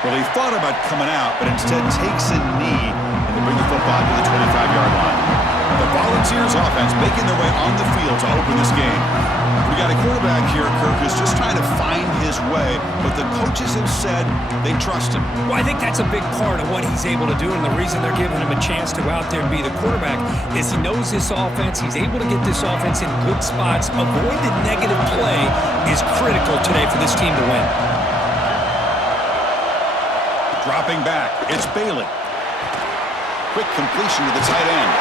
Well, he thought about coming out, but instead takes a knee and they bring the football to the 25-yard line. The Volunteers offense making their way on the field to open this game. We got a quarterback here, Kirk, who's just trying to find his way, but the coaches have said they trust him. Well, I think that's a big part of what he's able to do, and the reason they're giving him a chance to go out there and be the quarterback is he knows this offense. He's able to get this offense in good spots. Avoid the negative play is critical today for this team to win. Dropping back, it's Bailey. Quick completion to the tight end.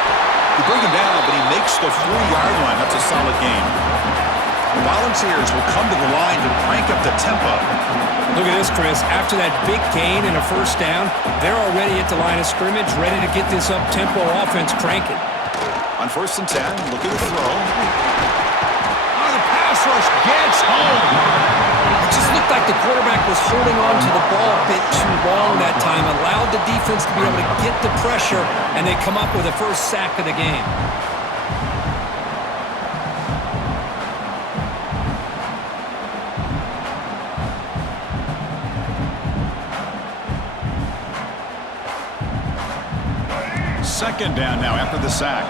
They bring him down, but he makes the 40-yard line. That's a solid game. The Volunteers will come to the line to crank up the tempo. Look at this, Chris. After that big gain and a first down, they're already at the line of scrimmage, ready to get this up-tempo offense cranking. On 1st and 10, look at the throw. Oh, the pass rush gets home. It just looked like the quarterback was holding on to the ball a bit too long that time, allowed the defense to be able to get the pressure, and they come up with the first sack of the game. Second down now after the sack.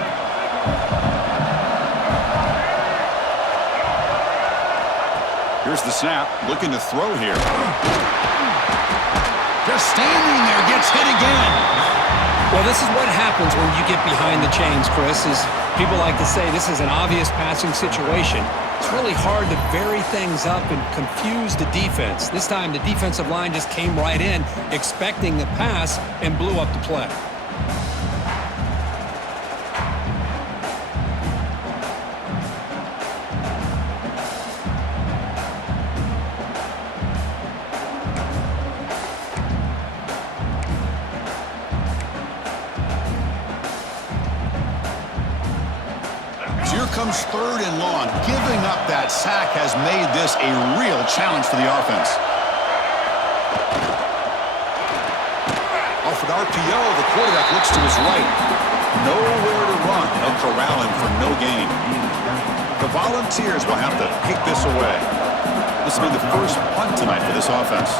Here's the snap, looking to throw here. Just standing there, gets hit again. Well, this is what happens when you get behind the chains, Chris, is people like to say this is an obvious passing situation. It's really hard to vary things up and confuse the defense. This time, the defensive line just came right in, expecting the pass, and blew up the play. Comes 3rd and long. Giving up that sack has made this a real challenge for the offense. Off an RPO, the quarterback looks to his right. Nowhere to run. They'll corral him for no gain. The Volunteers will have to kick this away. This will be the first punt tonight for this offense.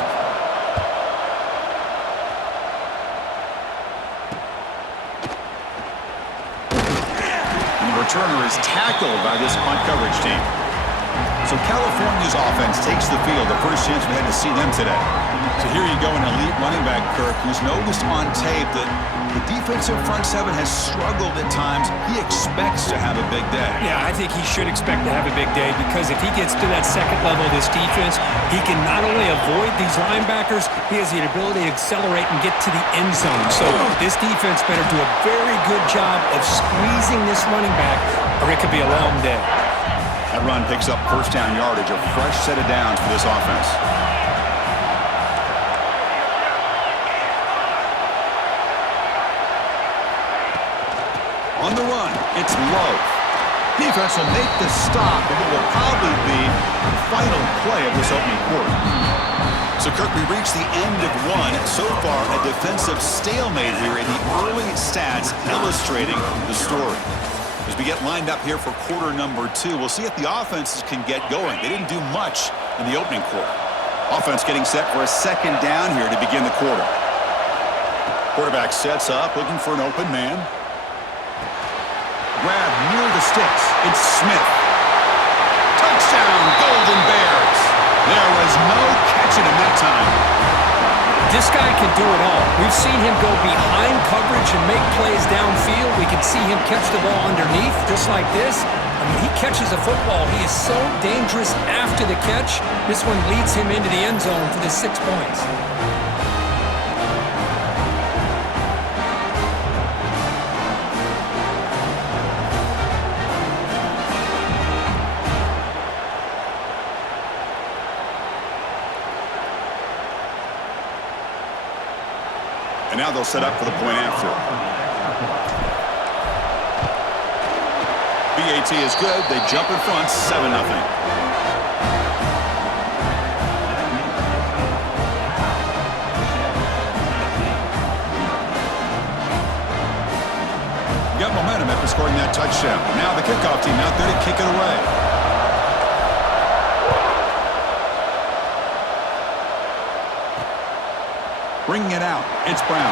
Returner is tackled by this punt coverage team. So California's offense takes the field, the first chance we had to see them today. So here you go, an elite running back, Kirk, who's noticed on tape that the defensive front seven has struggled at times. He expects to have a big day. Yeah, I think he should expect to have a big day because if he gets to that second level of this defense, he can not only avoid these linebackers, he has the ability to accelerate and get to the end zone. So this defense better do a very good job of squeezing this running back or it could be a long day. That run picks up first down yardage, a fresh set of downs for this offense. On the run, it's Love. Defense will make the stop, and it will probably be the final play of this opening quarter. So, Kirk, we reached the end of one. So far, a defensive stalemate here in the early stats illustrating the story. As we get lined up here for quarter number 2, we'll see if the offenses can get going. They didn't do much in the opening quarter. Offense getting set for a second down here to begin the quarter. Quarterback sets up, looking for an open man. Grab near the sticks. It's Smith. Touchdown, Golden Bears. There was no catching him that time. This guy can do it all. We've seen him go behind coverage and make plays downfield. We can see him catch the ball underneath, just like this. And when he catches a football, he is so dangerous after the catch. This one leads him into the end zone for the 6 points. And now they'll set up for the point after. BAT is good. They jump in front, 7-0. Got momentum after scoring that touchdown. Now the kickoff team out there to kick it away. Bringing it out, it's Brown.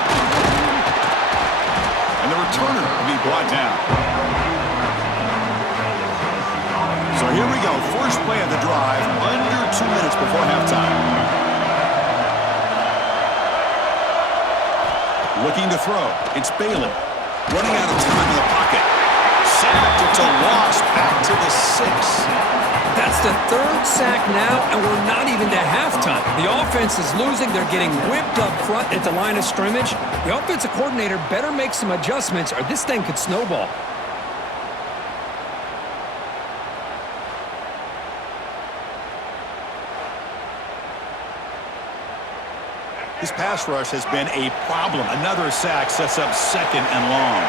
And the returner will be brought down. So here we go, first play of the drive, under 2 minutes before halftime. Looking to throw, it's Bailey. Running out of time in the pocket. Sacked, it's a loss, back to the 6. That's the third sack now, and we're not even to halftime. The offense is losing. They're getting whipped up front at the line of scrimmage. The offensive coordinator better make some adjustments, or this thing could snowball. This pass rush has been a problem. Another sack sets up second and long.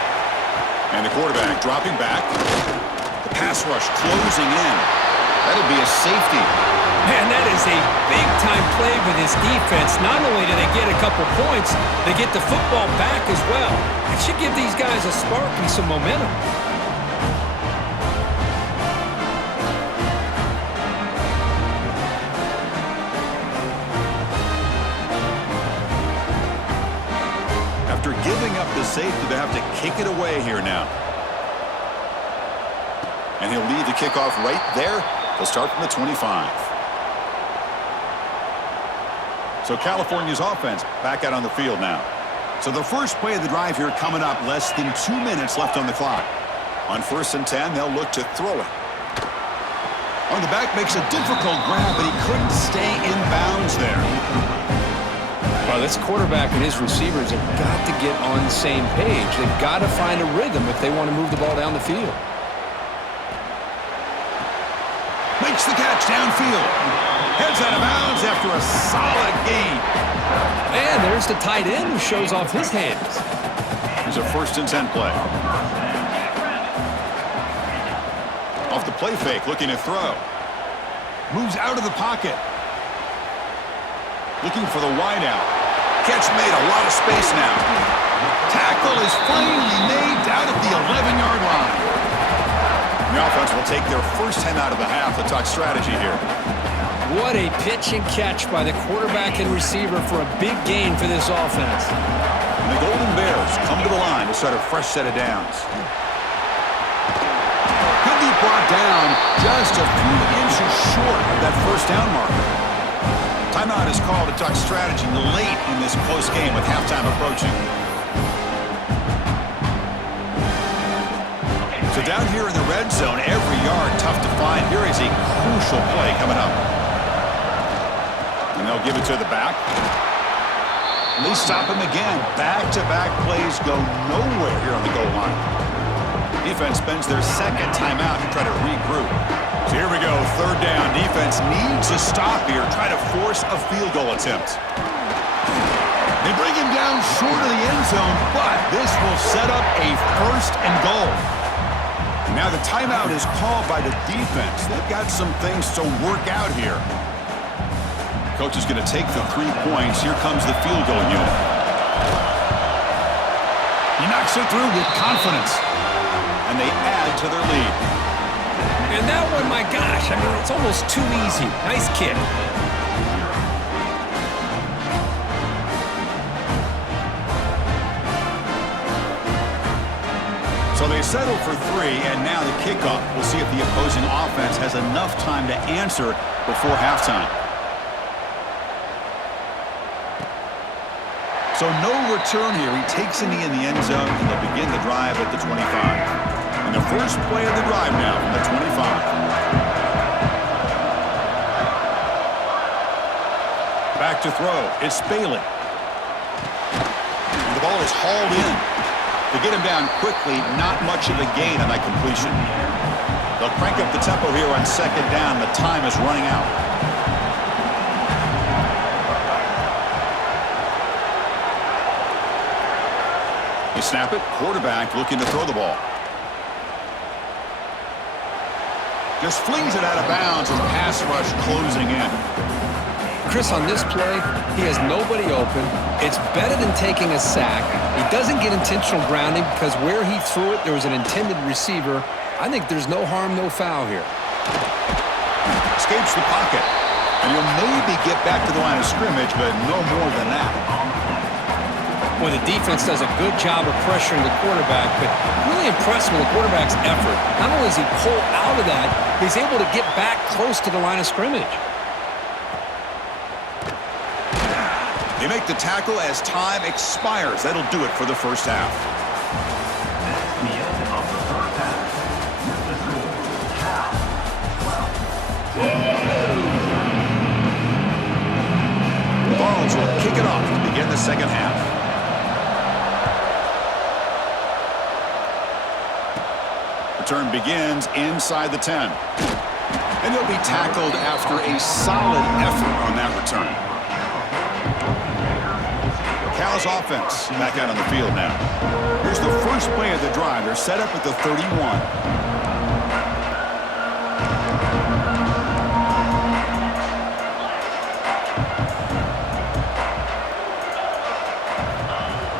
And the quarterback dropping back. The pass rush closing in. That'll be a safety. Man, that is a big-time play for this defense. Not only do they get a couple points, they get the football back as well. It should give these guys a spark and some momentum. After giving up the safety, they have to kick it away here now. And he'll lead the kickoff right there. They'll start from the 25. So California's offense back out on the field now. So the first play of the drive here coming up, less than 2 minutes left on the clock. On 1st and 10, they'll look to throw it. On the back, makes a difficult grab, but he couldn't stay in bounds there. Well, this quarterback and his receivers have got to get on the same page. They've got to find a rhythm if they want to move the ball down the field. Makes the catch downfield. Heads out of bounds after a solid gain. And there's the tight end who shows off his hands. Here's a 1st and 10 play. Off the play fake, looking to throw. Moves out of the pocket. Looking for the wide out. Catch made, a lot of space now. Tackle is finally made down at the 11-yard line. The offense will take their first 10 out of the half to talk strategy here. What a pitch and catch by the quarterback and receiver for a big gain for this offense. And the Golden Bears come to the line to start a fresh set of downs. Could be brought down just a few inches short of that first down marker. Timeout is called to talk strategy late in this close game with halftime approaching. So down here in the red zone, every yard tough to find. Here is a crucial play coming up. And they'll give it to the back. And they stop him again. Back-to-back plays go nowhere here on the goal line. Defense spends their second timeout to try to regroup. So here we go, 3rd down. Defense needs a stop here. Try to force a field goal attempt. They bring him down short of the end zone, but this will set up a 1st and goal. And now the timeout is called by the defense. They've got some things to work out here. Coach is going to take the 3 points. Here comes the field goal unit. He knocks it through with confidence. And they add to their lead. And that one, my gosh, I mean, it's almost too easy. Nice kick. So they settle for 3, and now the kickoff. We'll see if the opposing offense has enough time to answer before halftime. So no return here. He takes a knee in the end zone, and they'll begin the drive at the 25. And the first play of the drive now from the 25. Back to throw. It's Bailey. And the ball is hauled in. To get him down quickly, not much of a gain on that completion. They'll crank up the tempo here on 2nd down. The time is running out. They snap it. Quarterback looking to throw the ball. Just flings it out of bounds and pass rush closing in. Chris, on this play, he has nobody open. It's better than taking a sack. He doesn't get intentional grounding because where he threw it, there was an intended receiver. I think there's no harm, no foul here. Escapes the pocket. And he'll maybe get back to the line of scrimmage, but no more than that. Boy, the defense does a good job of pressuring the quarterback, but really impressed with the quarterback's effort. Not only does he pull out of that, he's able to get back close to the line of scrimmage. They make the tackle as time expires. That'll do it for the first half. That's the end of the first half. With the score, Cal 12. The Vols will kick it off to begin the second half. Return begins inside the 10. And he'll be tackled after a solid effort on that return. Cal's offense back out on the field now. Here's the first play of the drive. They're set up at the 31.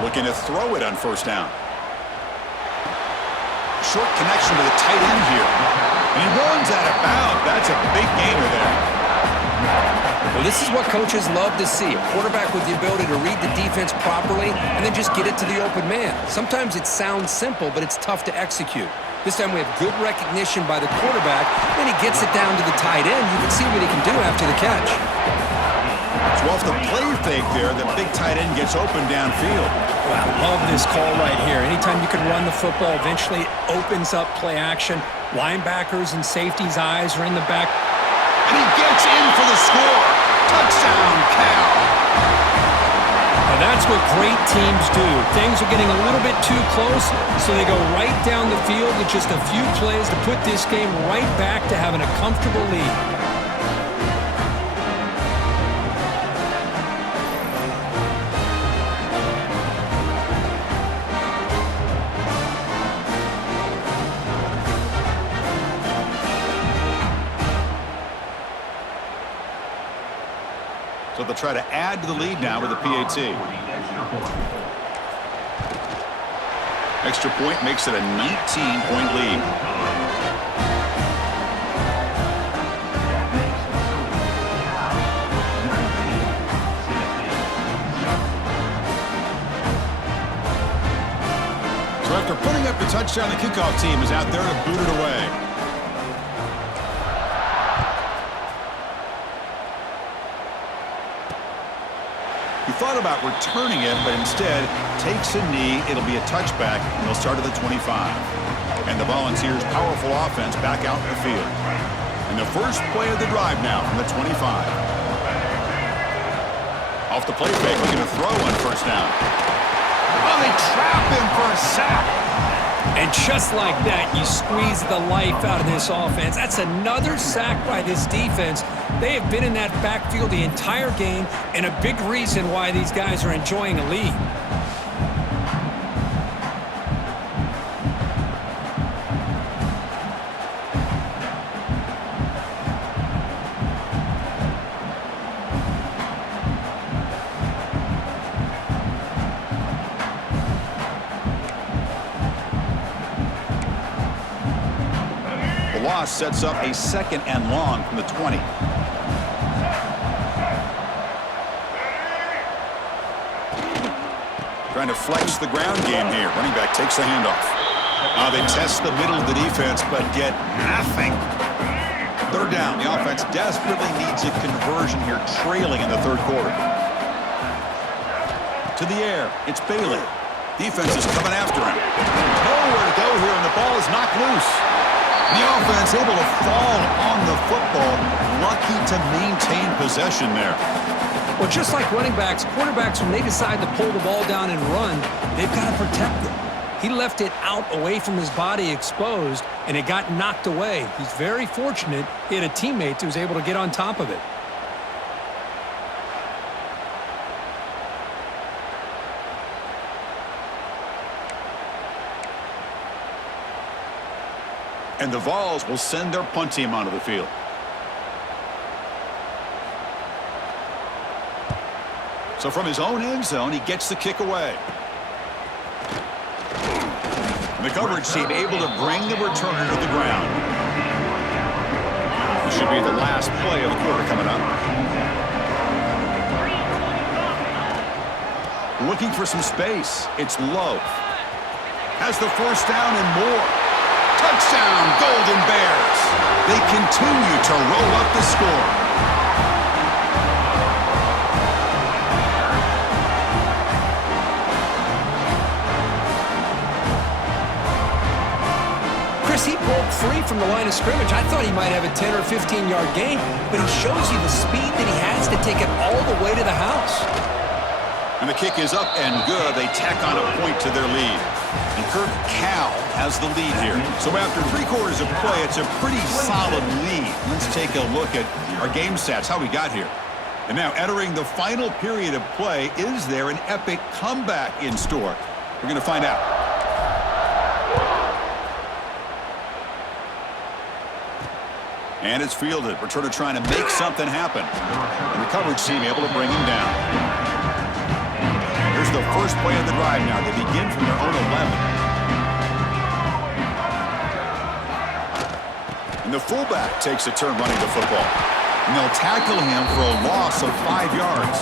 Looking to throw it on first down. Short connection to the tight end here. And he runs out of bounds. That's a big gainer there. Well, this is what coaches love to see. A quarterback with the ability to read the defense properly and then just get it to the open man. Sometimes it sounds simple, but it's tough to execute. This time we have good recognition by the quarterback. Then he gets it down to the tight end. You can see what he can do after the catch. So off the play fake there, the big tight end gets open downfield. Well, I love this call right here. Anytime you can run the football, eventually it opens up play action. Linebackers and safeties' eyes are in the back. And he gets in for the score. Touchdown, Cal. Now that's what great teams do. Things are getting a little bit too close, so they go right down the field with just a few plays to put this game right back to having a comfortable lead. So they'll try to add to the lead now with a PAT. Extra point makes it a 19-point lead. So after putting up the touchdown, the kickoff team is out there to boot it away. He thought about returning it, but instead takes a knee. It'll be a touchback, and they'll start at the 25. And the Volunteers' powerful offense back out in the field. And the first play of the drive now from the 25. Off the play fake, looking to throw on first down. Oh, they trap him for a sack. And just like that, you squeeze the life out of this offense. That's another sack by this defense. They have been in that backfield the entire game, and a big reason why these guys are enjoying a lead. The loss sets up a second and long from the 20. Trying to flex the ground game here. Running back takes the handoff. They test the middle of the defense, but get nothing. Third down. The offense desperately needs a conversion here, trailing in the third quarter. To the air. It's Bailey. Defense is coming after him. Nowhere to go here, and the ball is knocked loose. The offense able to fall on the football. Lucky to maintain possession there. Well, just like running backs, quarterbacks, when they decide to pull the ball down and run, they've got to protect it. He left it out away from his body exposed, and it got knocked away. He's very fortunate he had a teammate who was able to get on top of it. And the Vols will send their punt team onto the field. So from his own end zone, he gets the kick away. And the coverage team able to bring the returner to the ground. This should be the last play of the quarter coming up. Looking for some space. It's Love. Has the first down and more. Touchdown, Golden Bears. They continue to roll up the score. Chris, he broke free from the line of scrimmage. I thought he might have a 10 or 15-yard gain, but he shows you the speed that he has to take it all the way to the house. And the kick is up and good. They tack on a point to their lead. And Kirk Cal has the lead here. So after 3/4 of play, it's a pretty solid lead. Let's take a look at our game stats, how we got here. And now entering the final period of play, is there an epic comeback in store? We're going to find out. And it's fielded. Returner trying to make something happen. And the coverage team able to bring him down. Here's the first play of the drive now. They begin from their own 11. And the fullback takes a turn running the football. And they'll tackle him for a loss of 5 yards.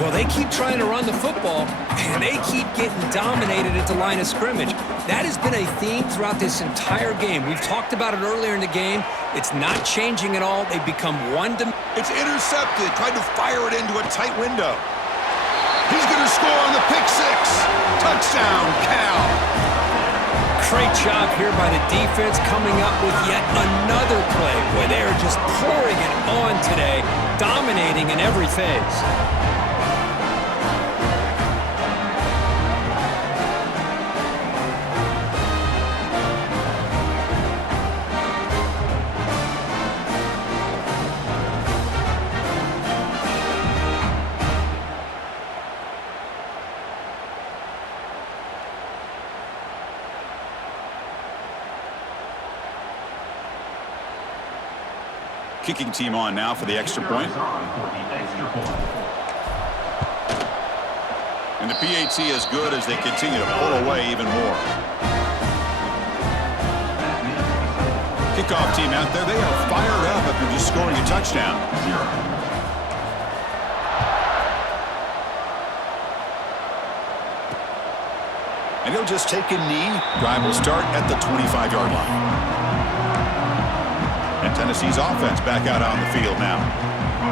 Well, they keep trying to run the football, and they keep getting dominated at the line of scrimmage. That has been a theme throughout this entire game. We've talked about it earlier in the game. It's not changing at all. They've become one-dimensional. It's intercepted. Tried to fire it into a tight window. He's going to score on the pick six. Touchdown, Cal. Great job here by the defense coming up with yet another play. Boy, they are just pouring it on today, dominating in every phase. Kicking team on now for the extra point. And the PAT is good as they continue to pull away even more. Kickoff team out there, they are fired up after just scoring a touchdown. And he'll just take a knee. Drive will start at the 25-yard line. And Tennessee's offense back out on the field now.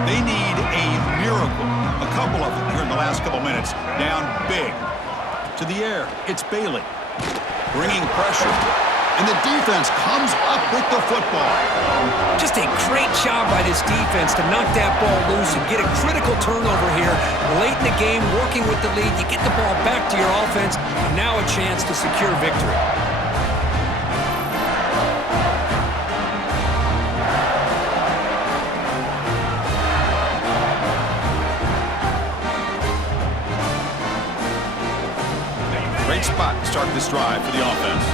They need a miracle. A couple of them here in the last couple minutes. Down big. To the air. It's Bailey. Bringing pressure. And the defense comes up with the football. Just a great job by this defense to knock that ball loose and get a critical turnover here. Late in the game, working with the lead. You get the ball back to your offense, and now a chance to secure victory. Great spot to start this drive for the offense.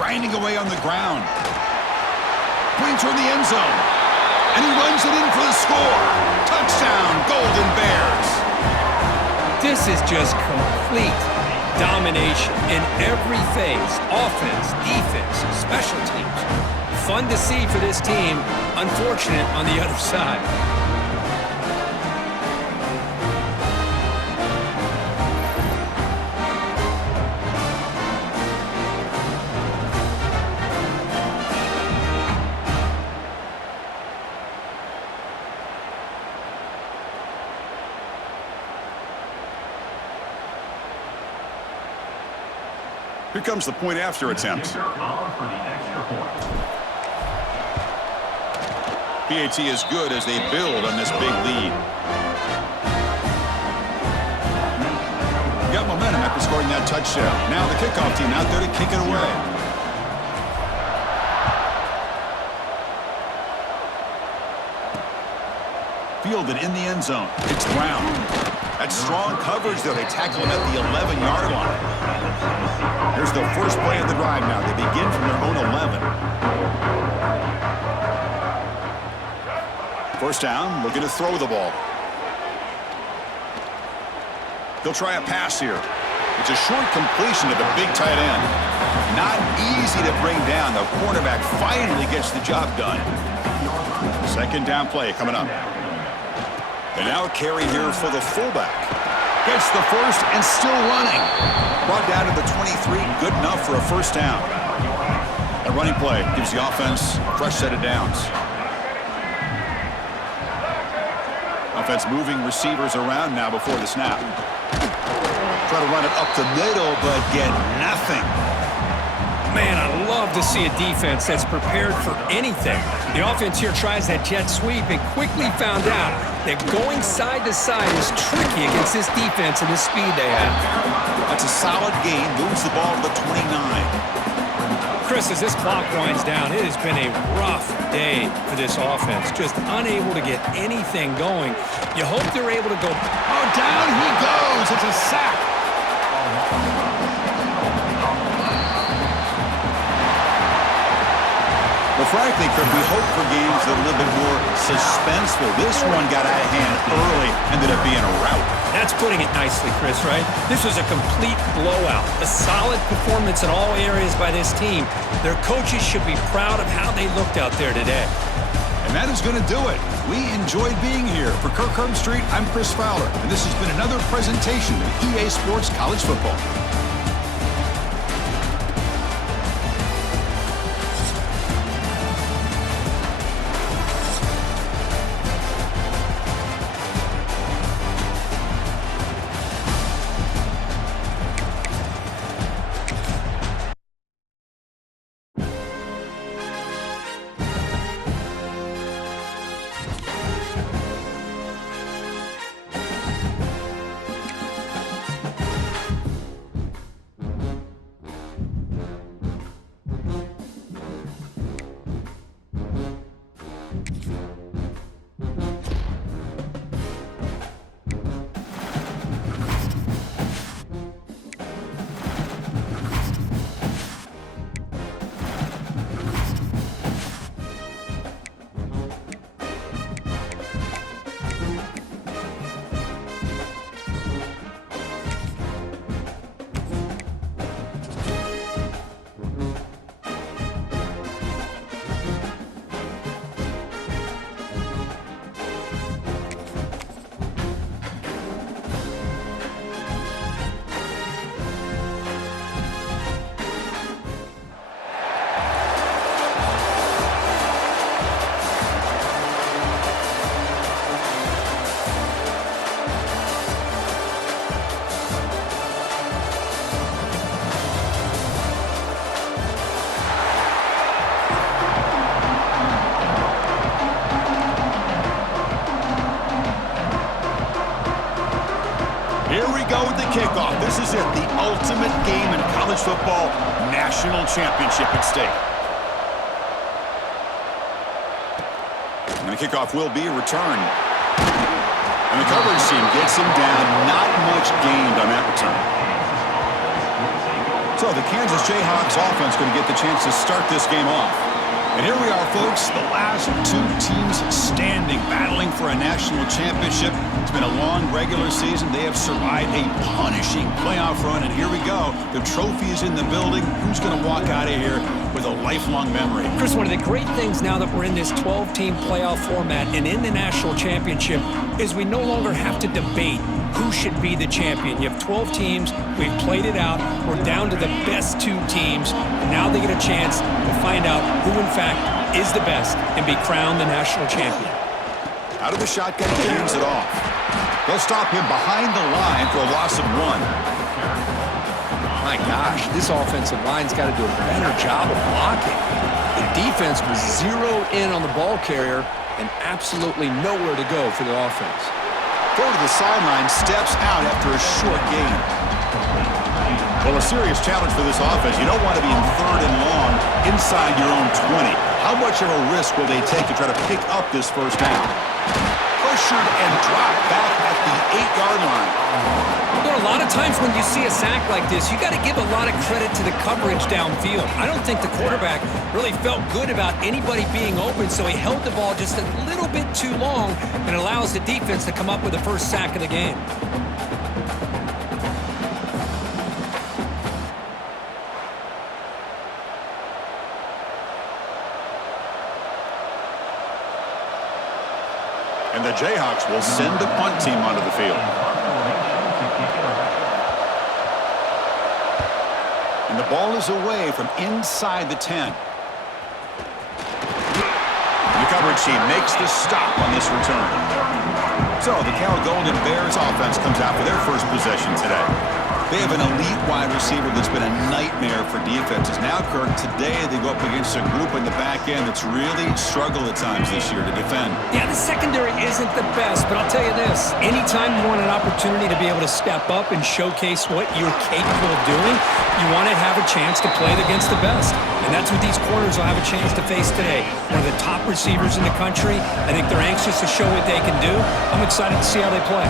Grinding away on the ground. Putting toward the end zone. And he runs it in for the score. Touchdown, Golden Bears. This is just complete domination in every phase. Offense, defense, special teams. Fun to see for this team. Unfortunate on the other side. Here comes the point after attempt. PAT is good as they build on this big lead. Got momentum after scoring that touchdown. Now the kickoff team out there to kick it away. Fielded in the end zone. It's Brown. That's strong coverage, though. They tackle him at the 11-yard line. Here's the first play of the drive now. They begin from their own 11. First down, looking to throw the ball. He'll try a pass here. It's a short completion to the big tight end. Not easy to bring down. The cornerback finally gets the job done. Second down play coming up. And now a carry here for the fullback. Gets the first and still running. Brought down to the 23, good enough for a first down. A running play gives the offense a fresh set of downs. Offense moving receivers around now before the snap. Try to run it up the middle, but get nothing. Man, I love to see a defense that's prepared for anything. The offense here tries that jet sweep and quickly found out that going side to side is tricky against this defense and the speed they have. That's a solid gain. Moves the ball to the 29. Chris, as this clock winds down, it has been a rough day for this offense. Just unable to get anything going. You hope they're able to go. Oh, down he goes. It's a sack. Well, frankly, Kirk, we hope for games that are a little bit more suspenseful. This one got out of hand early, ended up being a rout. That's putting it nicely, Chris, right? This was a complete blowout. A solid performance in all areas by this team. Their coaches should be proud of how they looked out there today. And that is going to do it. We enjoyed being here. For Kirk Herbstreit, I'm Chris Fowler, and this has been another presentation of EA Sports College Football. Kickoff. This is it, the ultimate game in college football, national championship at stake. And the kickoff will be a return. And the coverage team gets him down. Not much gained on that return. So the Kansas Jayhawks offense going to get the chance to start this game off. And here we are, folks, the last two teams standing, battling for a national championship. It's been a long regular season. They have survived a punishing playoff run, and here we go. The trophy is in the building. Who's going to walk out of here with a lifelong memory? Chris, one of the great things now that we're in this 12-team playoff format and in the national championship is we no longer have to debate who should be the champion. You have 12 teams. We've played it out. We're down to the best two teams. Now they get a chance to find out who, in fact, is the best and be crowned the national champion. Out of the shotgun, he hands it off. They'll stop him behind the line for a loss of 1. My gosh, this offensive line's got to do a better job of blocking. The defense was zeroed in on the ball carrier and absolutely nowhere to go for the offense. Go to the sideline, steps out after a short gain. Well, a serious challenge for this offense. You don't want to be in 3rd and long inside your own 20. How much of a risk will they take to try to pick up this first down? Pressured and dropped back at the 8-yard line. There are a lot of times when you see a sack like this, you got to give a lot of credit to the coverage downfield. I don't think the quarterback really felt good about anybody being open, so he held the ball just a little bit too long and allows the defense to come up with the first sack of the game. And the Jayhawks will send the punt team onto the field. And the ball is away from inside the 10. The coverage team makes the stop on this return. So the Cal Golden Bears offense comes out for their first possession today. They have an elite wide receiver that's been a nightmare for defenses. Now, Kirk, today they go up against a group in the back end that's really struggled at times this year to defend. Yeah, the secondary isn't the best, but I'll tell you this. Anytime you want an opportunity to be able to step up and showcase what you're capable of doing, you want to have a chance to play it against the best. And that's what these corners will have a chance to face today. One of the top receivers in the country. I think they're anxious to show what they can do. I'm excited to see how they play.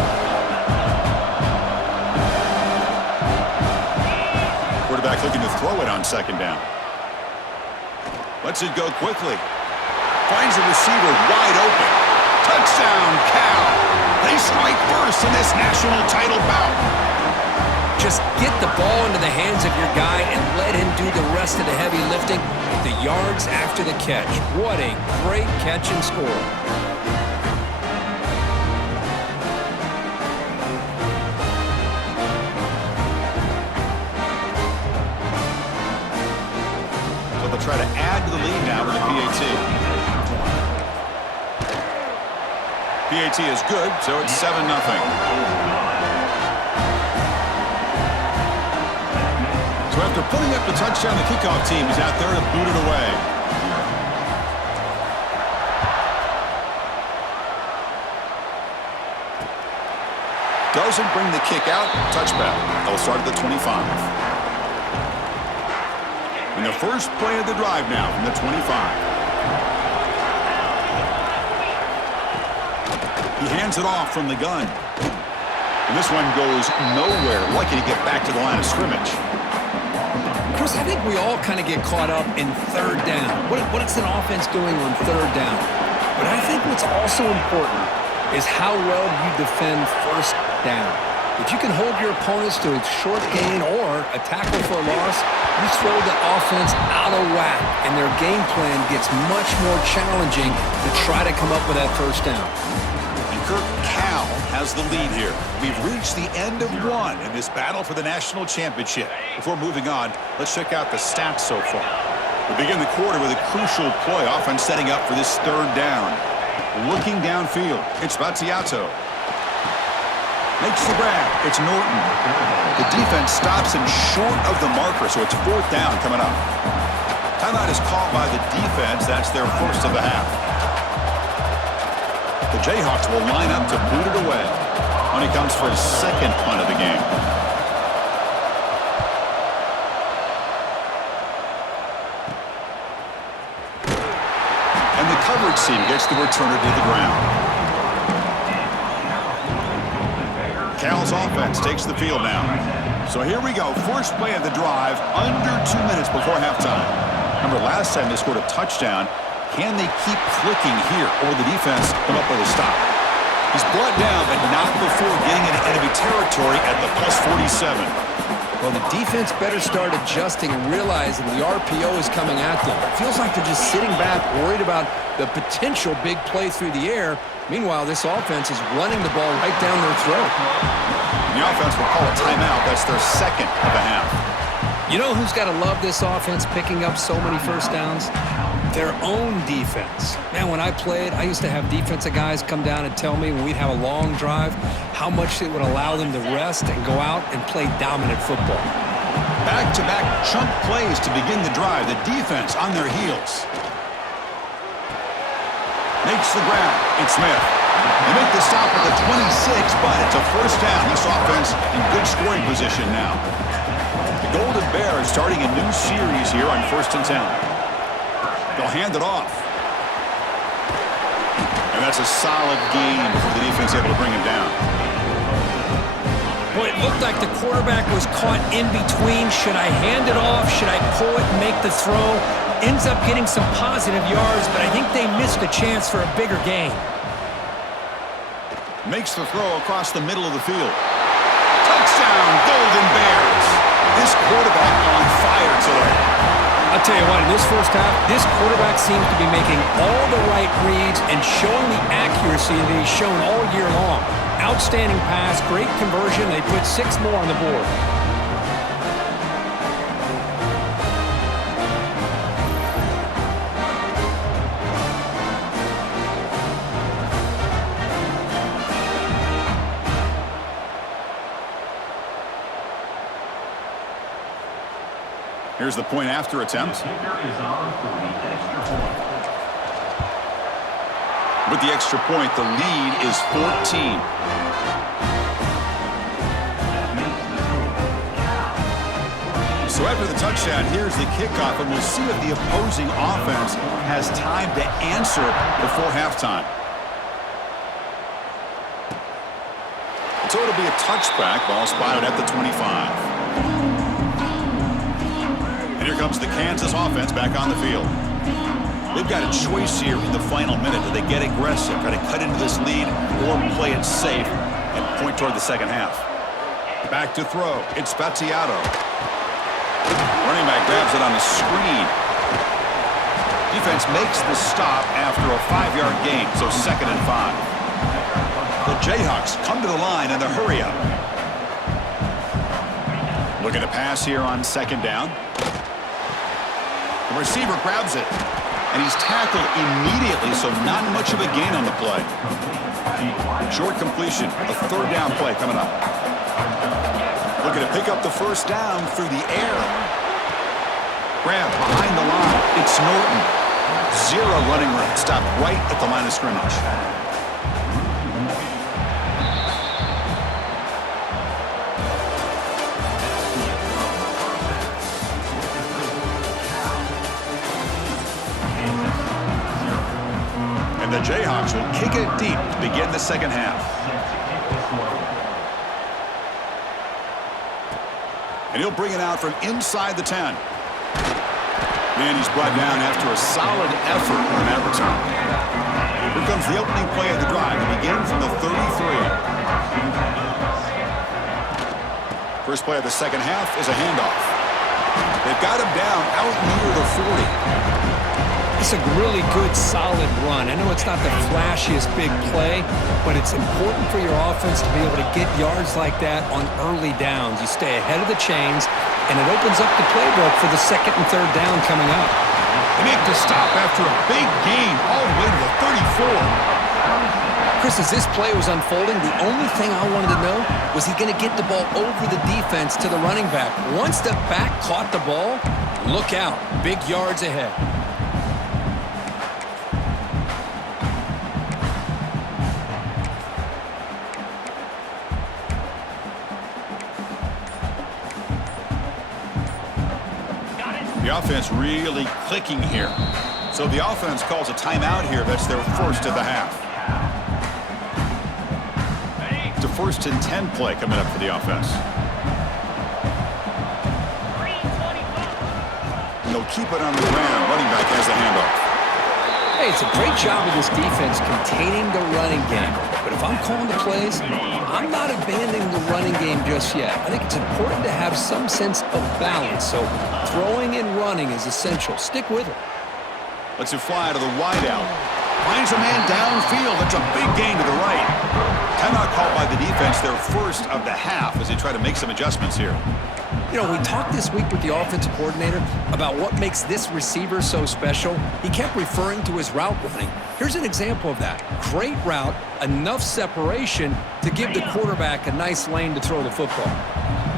Quarterback looking to throw it on second down. Lets it go quickly. Finds the receiver wide open. Touchdown, Cal. They strike first in this national title bout. Just get the ball into the hands of your guy and let him do the rest of the heavy lifting with the yards after the catch. What a great catch and score. So they'll try to add to the lead now with a PAT. PAT is good, so it's 7-0. So after putting up the touchdown, the kickoff team is out there to boot it away. Doesn't bring the kick out. Touchback. They'll start at the 25. And the first play of the drive now from the 25. He hands it off from the gun. And this one goes nowhere. Lucky to get back to the line of scrimmage. Chris, I think we all kind of get caught up in third down. What is an offense doing on third down? But I think what's also important is how well you defend first down. If you can hold your opponents to a short gain or a tackle for a loss, you throw the offense out of whack, and their game plan gets much more challenging to try to come up with that first down. And Kirk, Cal has the lead here. We've reached the end of one in this battle for the national championship. Before moving on, let's check out the stats so far. We begin the quarter with a crucial play, offense setting up for this third down. Looking downfield, it's Battiato. Makes the grab, it's Norton. The defense stops him short of the marker, so it's fourth down coming up. Timeout is called by the defense. That's their first of the half. The Jayhawks will line up to boot it away when he comes for his second punt of the game. And the coverage team gets the returner to the ground. Cal's offense takes the field now. So here we go. First play of the drive, under 2 minutes before halftime. Remember, last time they scored a touchdown. Can they keep clicking here, or the defense come up with a stop? He's brought down, but not before getting into enemy territory at the plus 47. Well, the defense better start adjusting and realizing the RPO is coming at them. It feels like they're just sitting back, worried about the potential big play through the air. Meanwhile, this offense is running the ball right down their throat. The offense will call a timeout. That's their second of the half. You know who's got to love this offense picking up so many first downs? Their own defense. Man, when I played, I used to have defensive guys come down and tell me when we'd have a long drive how much it would allow them to rest and go out and play dominant football. Back-to-back chunk plays to begin the drive. The defense on their heels. Makes the grab. It's Smith. They make the stop at the 26, but it's a first down. This offense in good scoring position now. The Golden Bears starting a new series here on 1st and 10. They'll hand it off. And that's a solid gain before the defense able to bring him down. Boy, it looked like the quarterback was caught in between. Should I hand it off? Should I pull it and make the throw? Ends up getting some positive yards, but I think they missed a chance for a bigger gain. Makes the throw across the middle of the field. Touchdown, Golden Bears. This quarterback on fire today. I'll tell you what, in this first half, this quarterback seems to be making all the right reads and showing the accuracy that he's shown all year long. Outstanding pass, great conversion. They put 6 more on the board. Here's the point after attempt. Kicker is on for the extra point. With the extra point, the lead is 14. So after the touchdown, here's the kickoff, and we'll see if the opposing offense has time to answer before halftime. So it'll be a touchback, ball spotted at the 25. And here comes the Kansas offense back on the field. They've got a choice here in the final minute. Do they get aggressive, try to cut into this lead, or play it safe and point toward the second half? Back to throw. It's Spaziato. Running back grabs it on the screen. Defense makes the stop after a 5-yard gain, so 2nd and 5. The Jayhawks come to the line in the hurry up. Looking to pass here on 2nd down. The receiver grabs it, and he's tackled immediately, so not much of a gain on the play. Short completion, a 3rd down play coming up. Looking to pick up the 1st down through the air. Grab behind the line. It's Norton. 0 running room. Stopped right at the line of scrimmage. And the Jayhawks will kick it deep to begin the second half. And he'll bring it out from inside the 10. And he's brought down after a solid effort on that return. Here comes the opening play of the drive to begin from the 33. First play of the second half is a handoff. They've got him down out near the 40. It's a really good, solid run. I know it's not the flashiest big play, but it's important for your offense to be able to get yards like that on early downs. You stay ahead of the chains, and it opens up the playbook for the 2nd and 3rd down coming up. They make the stop after a big gain all the way to the 34. Chris, as this play was unfolding, the only thing I wanted to know was he going to get the ball over the defense to the running back. Once the back caught the ball, look out. Big yards ahead. The offense really clicking here. So the offense calls a timeout here. That's their first of the half. It's a 1st and 10 play coming up for the offense. And they'll keep it on the ground. Running back has the handoff. Hey, it's a great job of this defense containing the running game. But if I'm calling the plays, I'm not abandoning the running game just yet. I think it's important to have some sense of balance. So throwing and running is essential. Stick with it. Lets it fly to the wideout. Finds a man downfield. That's a big gain to the right. Timeout called by the defense, their first of the half, as they try to make some adjustments here. You know, we talked this week with the offensive coordinator about what makes this receiver so special. He kept referring to his route running. Here's an example of that. Great route, enough separation to give the quarterback a nice lane to throw the football.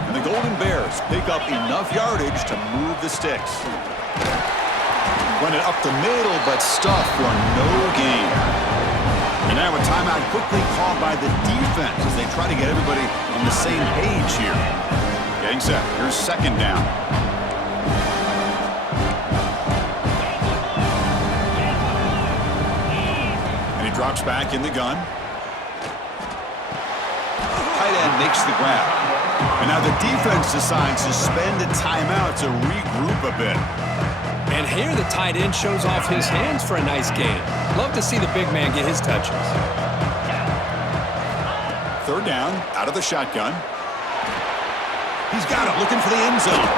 And the Golden Bears pick up enough yardage to move the sticks. Run it up the middle, but stuff for no gain. And now a timeout quickly called by the defense as they try to get everybody on the same page here. Getting set. Here's 2nd down. And he drops back in the gun. Tight end makes the grab. And now the defense decides to spend a timeout to regroup a bit. And here the tight end shows off his hands for a nice gain. Love to see the big man get his touches. 3rd down, out of the shotgun. He's got it, looking for the end zone.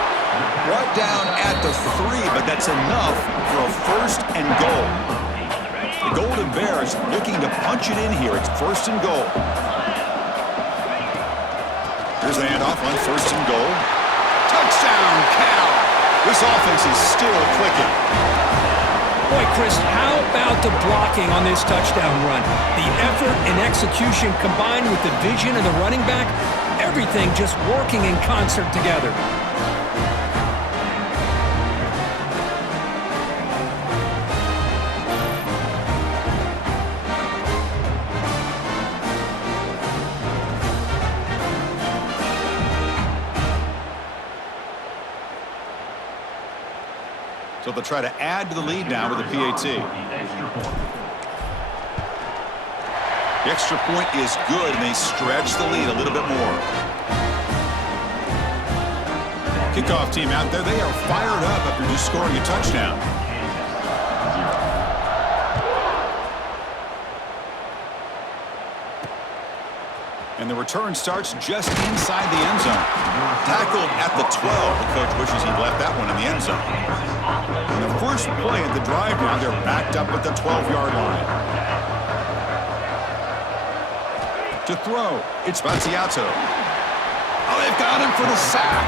Brought down at the 3, but that's enough for a 1st and goal. The Golden Bears looking to punch it in here. It's 1st and goal. Here's the handoff on 1st and goal. Touchdown, Cal! This offense is still clicking. Boy, Chris, how about the blocking on this touchdown run? The effort and execution combined with the vision of the running back, everything just working in concert together. So they'll try to add to the lead now with the PAT. The extra point is good, and they stretch the lead a little bit more. Kickoff team out there, they are fired up after just scoring a touchdown. And the return starts just inside the end zone. Tackled at the 12. The coach wishes he left that one in the end zone. And the first play of the drive now, they're backed up at the 12-yard line. To throw, it's Battiato. Oh, they've got him for the sack.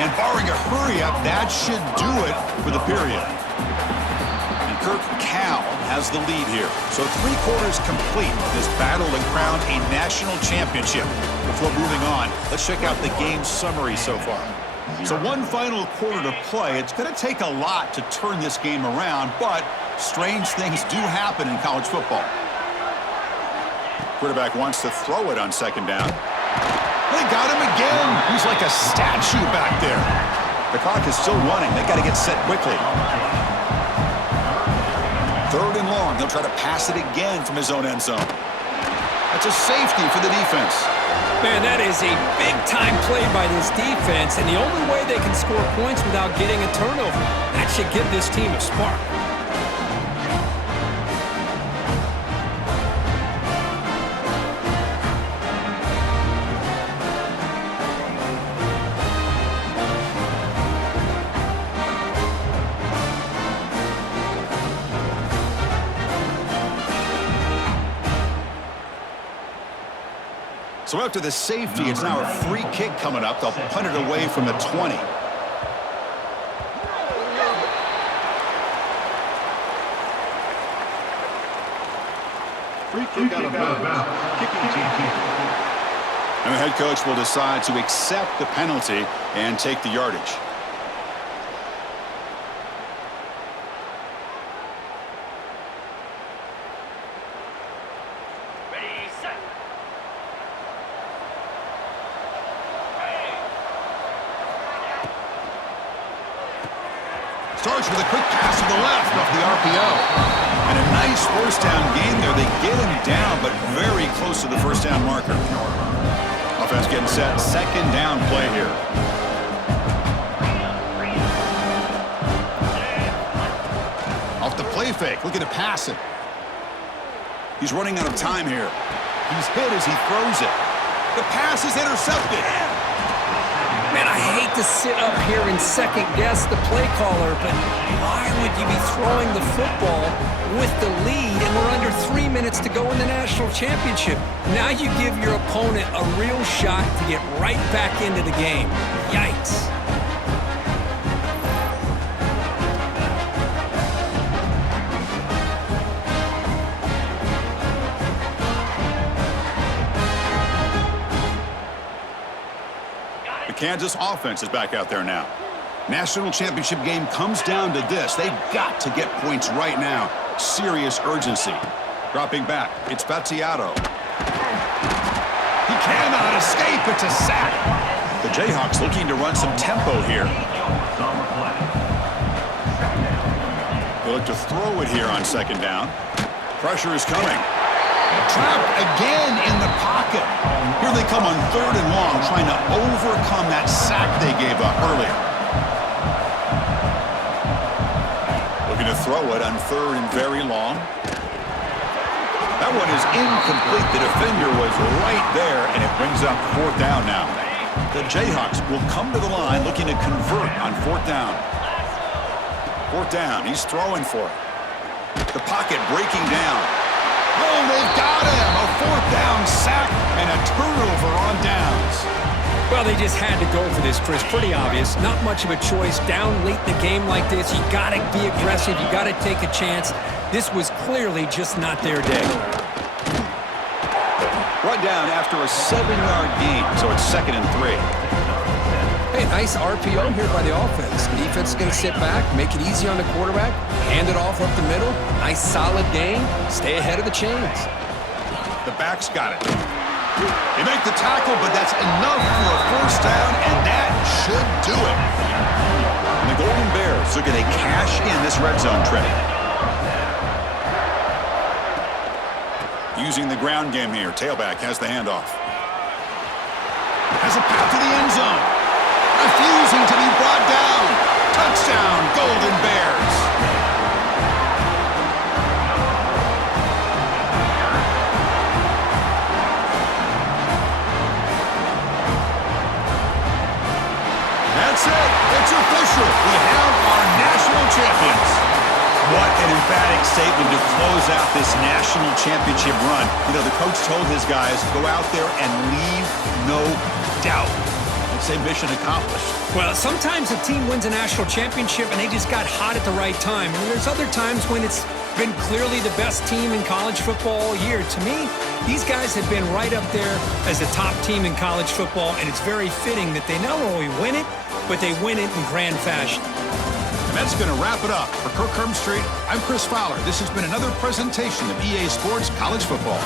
And barring a hurry-up, that should do it for the period. And Kirk Cal has the lead here. So 3 quarters complete. This battle to crown a national championship. Before moving on, let's check out the game summary so far. So 1 final quarter to play. It's going to take a lot to turn this game around, but strange things do happen in college football. Quarterback wants to throw it on 2nd down. They got him again. He's like a statue back there. The clock is still running. They got to get set quickly. 3rd and long. They'll try to pass it again from his own end zone. That's a safety for the defense. Man, that is a big-time play by this defense, and the only way they can score points without getting a turnover. That should give this team a spark. So after the safety, it's now a free kick coming up. They'll punt it away from the 20. Free kick out of bounds. Kicking team. And the head coach will decide to accept the penalty and take the yardage. Starts with a quick pass to the left off the RPO. And a nice 1st down gain there. They get him down, but very close to the 1st down marker. Offense getting set. 2nd down play here. Off the play fake. Looking to pass it. He's running out of time here. He's hit as he throws it. The pass is intercepted. Man, I hate to sit up here and second-guess the play caller, but why would you be throwing the football with the lead and we're under 3 minutes to go in the national championship? Now you give your opponent a real shot to get right back into the game. Yikes. Kansas offense is back out there now. National championship game comes down to this. They've got to get points right now. Serious urgency. Dropping back, it's Battiato. He cannot escape. It's a sack. The Jayhawks looking to run some tempo here. They look to throw it here on 2nd down. Pressure is coming. Trapped again in the pocket. Here they come on 3rd and long, trying to overcome that sack they gave up earlier. Looking to throw it on 3rd and very long. That one is incomplete. The defender was right there, and it brings up 4th down now. The Jayhawks will come to the line looking to convert on 4th down. 4th down, he's throwing for it. The pocket breaking down. Oh, they've got him! A 4th down sack and a turnover on downs. Well, they just had to go for this, Chris. Pretty obvious. Not much of a choice. Down late in the game like this, you got to be aggressive. You got to take a chance. This was clearly just not their day. Brought down after a 7-yard gain, so it's 2nd and 3. Hey, nice RPO here by the offense. Defense is going to sit back, make it easy on the quarterback, hand it off up the middle. Nice solid gain. Stay ahead of the chains. The back's got it. They make the tackle, but that's enough for a 1st down, and that should do it. And the Golden Bears are going to cash in this red zone trip. Using the ground game here. Tailback has the handoff. Has a path to the end zone. Refusing to be brought down. Touchdown, Golden Bears. That's it. It's official. We have our national champions. What an emphatic statement to close out this national championship run. You know, the coach told his guys, go out there and leave no doubt. I'd say mission accomplished. Well, sometimes a team wins a national championship and they just got hot at the right time. And there's other times when it's been clearly the best team in college football all year. To me, these guys have been right up there as the top team in college football, and it's very fitting that they not only win it, but they win it in grand fashion. And that's going to wrap it up. For Kirk Herbstreit, I'm Chris Fowler. This has been another presentation of EA Sports College Football.